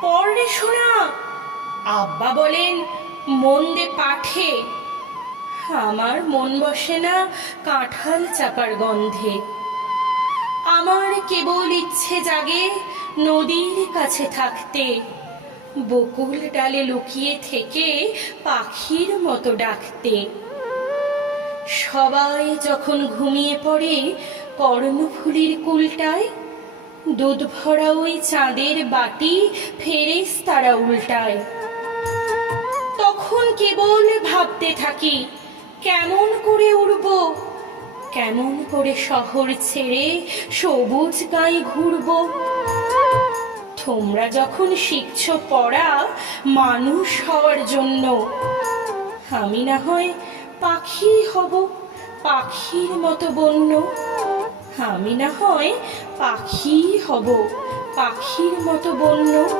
পড়ে শোনা আব্বা বলেন মন দে পাঠে। আমার মন বসে না কাঁঠাল চাপার গন্ধে। আমার কেবল ইচ্ছে জাগে নদীর কাছে থাকতে। বকুল ডালে লুকিয়ে থেকে পাখির মতো ডাকতে। সবাই যখন ঘুমিয়ে পড়ে, কর্ণফুলির কুলটায় দুধ ভরা ওই চাঁদের বাটি ফেরেস তারা উল্টায়। তখন কেবল ভাবতে থাকি, কেমন করে উড়ব? কেমন করে শহর ছেড়ে সবুজ গায়ে ঘুরব? তোমরা যখন শিখছ পড়া, মানুষ হওয়ার জন্য। আমি না হয় পাখি হব, পাখির মতো বন্য। আমি না হয় পাখি হব। পাখির মতো বন্য